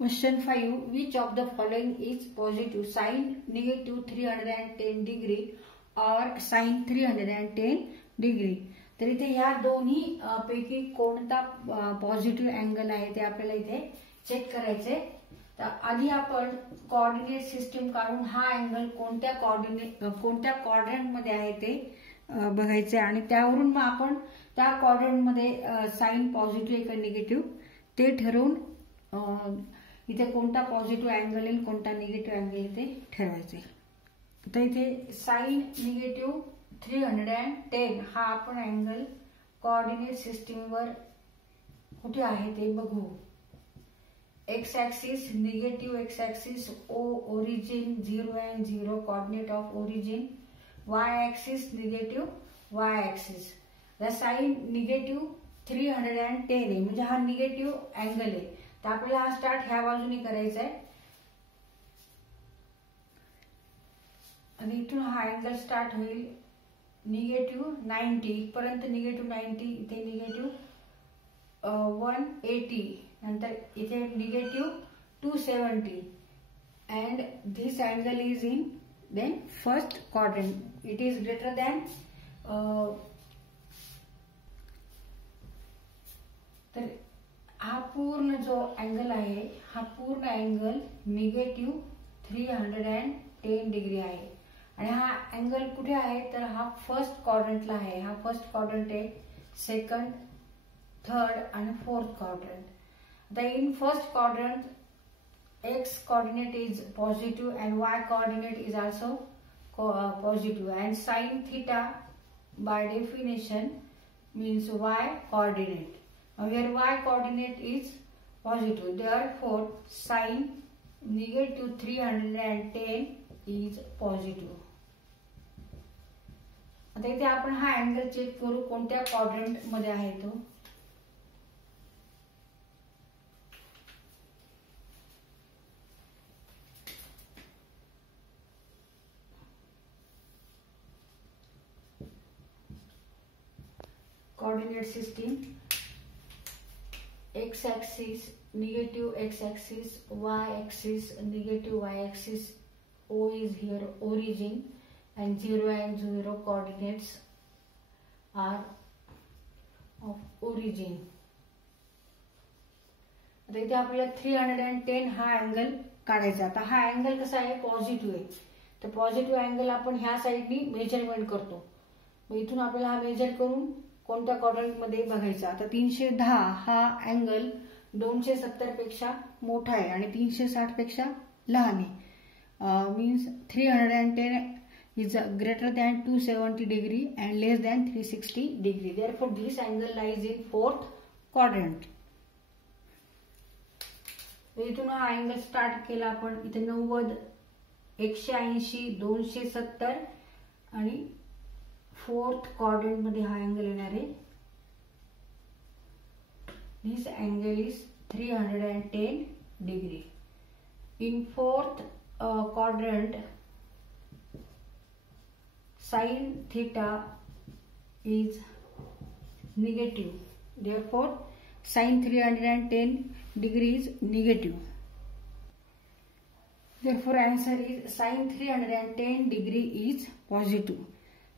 Question 5. Which of the following is positive? Sine negative 310 degree or sine 310 degree. तर इथे ह्या दोन्ही पैकी कोणता पॉझिटिव्ह अँगल आहे ते आपल्याला इथे चेक करायचे. तर आधी आपण कोऑर्डिनेट सिस्टीम काढून हा अँगल कोणत्या क्वाड्रंट मध्ये आहे ते बघायचे आणि त्यावरून मग आपण त्या क्वाड्रंट मध्ये साइन पॉझिटिव्ह का निगेटिव्ह ते ठरवून इथे कोणता पॉझिटिव्ह अँगल येईल कोणता निगेटिव्ह अँगल येईल ते ठरवायचे. तर इथे साइन निगेटिव्ह 310 हा आपण अँगल कोऑर्डिनेट सिस्टीम वर कुठे आहे ते बघू. X axis negative x axis origin 0 and 0 coordinate of origin. Y axis negative y axis. Sine negative 310 आहे म्हणजे हा निगेटिव्ह अँगल आहे. तर आपल्याला हा स्टार्ट ह्या बाजूने करायचा आहे आणि इथून हा अँगल स्टार्ट होईल निगेटिव्ह 90 पर्यंत. निगेटिव्ह 90 इथे निगेटिव्ह 180 नंतर इथे negative 270 and this angle is in then first quadrant. It is greater than तर हा पूर्ण जो अँगल आहे हा पूर्ण अँगल निगेटिव्ह 310 डिग्री आहे आणि हा अँगल कुठे आहे तर हा फर्स्ट क्वाड्रंटला आहे. हा फर्स्ट क्वाड्रंट आहे, सेकंड, थर्ड आणि फोर्थ क्वाड्रंट. आता in first quadrant x coordinate is positive and Y coordinate is also positive and sine theta by definition means y coordinate. Here y coordinate is positive, therefore sin negative 310 is positive. आता इथे आपण हा angle check करू कोणत्या quadrant मध्ये आहे तो. Coordinate system x axis negative x axis, y axis negative y axis, O is here origin and 0 coordinates are of origin. आता इथे आपल्याला 310 हा अँगल काढायचा. आता हा अँगल कसा आहे पॉझिटिव्ह आहे तर पॉझिटिव्ह अँगल आपण ह्या साइडनी मेजरमेंट करतो. मग इथून आपल्याला हा मेजर करून कोणत्या क्वाड्रंट मध्ये बघायचा. आता 310 हा अँगल 270 पेक्षा मोठा आहे आणि 360 पेक्षा लहान आहे. Means 310 is greater than 270 degree and less than 360 degree. Therefore this angle lies in fourth quadrant. इथून हा अँगल स्टार्ट केला आपण. इथे 90, 180, 270 आणि फोर्थ क्वाड्रंट मध्ये हा अँगल येणार आहे. This angle is 310 degree. In fourth quadrant sine theta is negative. Therefore sine 310 degree is negative. Therefore answer is sine 310 degree is positive.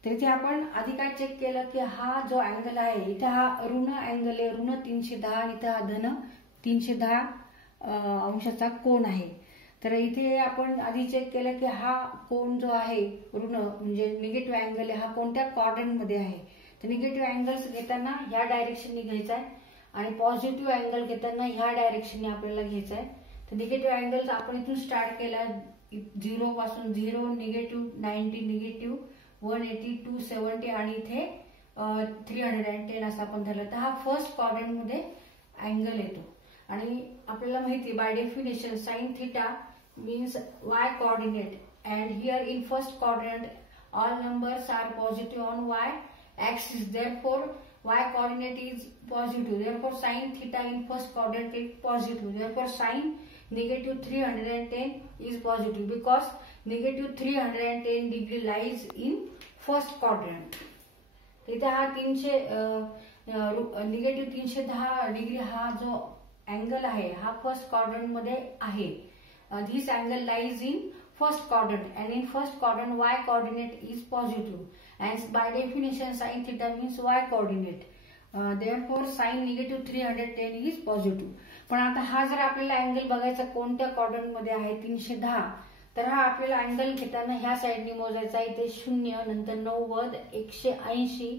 तर इथे आपण आधी काय चेक केलं की हा जो अँगल आहे इथे हा ऋण अँगल आहे, ऋण 310 आणि इथे हा धन 310 अंशाचा कोन आहे. तर इथे आपण आधी चेक केलं की हा कोन जो आहे ऋण म्हणजे निगेटिव्ह अँगल आहे हा कोणत्या क्वाड्रंट मध्ये आहे. तर निगेटिव्ह अँगल्स घेताना ह्या डायरेक्शनने घ्यायचा आहे आणि पॉझिटिव्ह अँगल घेताना ह्या डायरेक्शनने आपल्याला घ्यायचा आहे. तर निगेटिव्ह अँगल्स आपण इथून स्टार्ट केला 0 पासून 0 निगेटिव्ह 90 निगेटिव्ह 180 270 आणि इथे 310 असं आपण धरलं. तर हा फर्स्ट क्वाड्रंट मध्ये अँगल येतो आणि आपल्याला माहिती by definition sine theta means y coordinate and here in first quadrant all numbers are positive on y axis. Therefore y coordinate is positive. Therefore sine theta in first quadrant is positive. Therefore sine negative 310 is positive because negative 310 degree lies in first quadrant. इथे हा 300 negative 310 degree हा जो angle आहे हा first quadrant मध्ये आहे. This angle lies in first quadrant and in first quadrant y coordinate is positive and by definition sin theta means y coordinate. Therefore sin negative 310 is positive. पण आता हा जर आपल्याला अँगल बघायचा कोणत्या क्वाड्रंट मध्ये आहे 310, तर हा आपल्याला अँगल घेताना ह्या साइडने मोजायचा. इथे 0, नंतर 90, 180,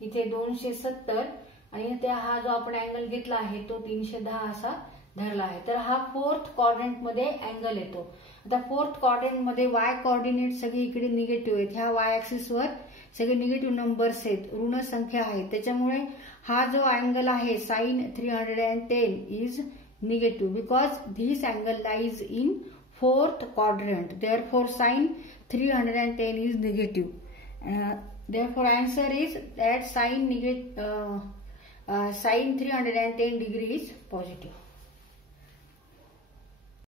इथे 270 आणि इथे हा जो आपण अँगल घेतला आहे तो 310 असा धरला आहे. तर हा फोर्थ क्वाड्रंट मध्ये अँगल येतो. आता फोर्थ क्वाड्रंट मध्ये y कोऑर्डिनेट सगळी इकडे निगेटिव्ह आहेत. ह्या y ऍक्सिस वर सगळे निगेटिव्ह नंबर्स आहेत, ऋण संख्या आहेत. त्याच्यामुळे हा जो अँगल आहे sin 310 is negative because this angle lies in fourth quadrant. Therefore sin 310 is negative. Therefore answer is that sin 310 degree is positive.